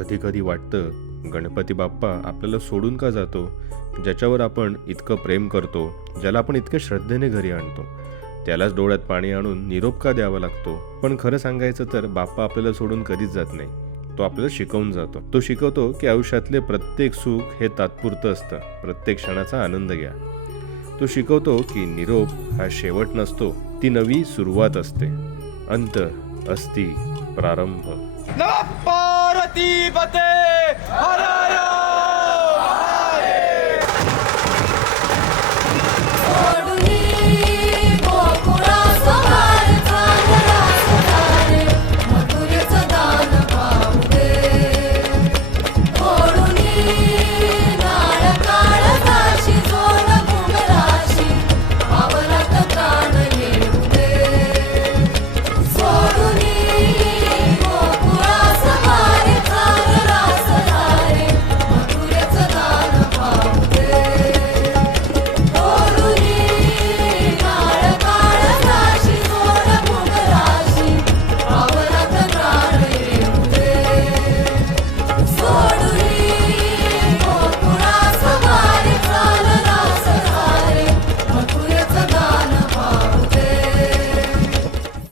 कधी कधी वाटतं गणपती बाप्पा आपल्याला सोडून का जातो? ज्याच्यावर आपण इतकं प्रेम करतो ज्याला आपण इतक्या श्रद्धेने घरी आणतो. त्यालाच डोळ्यात पाणी आणून निरोप का द्यावा लागतो? पण खरं सांगायचं तर बाप्पा आपल्याला सोडून कधीच जात नाही. तो आपल्याला शिकवून जातो. तो शिकवतो की आयुष्यातले प्रत्येक सुख हे तात्पुरतं असतं. प्रत्येक क्षणाचा आनंद घ्या. तो शिकवतो की निरोप हा शेवट नसतो ती नवी सुरुवात असते. अंत अस्ति प्रारंभ. Muhabbeti!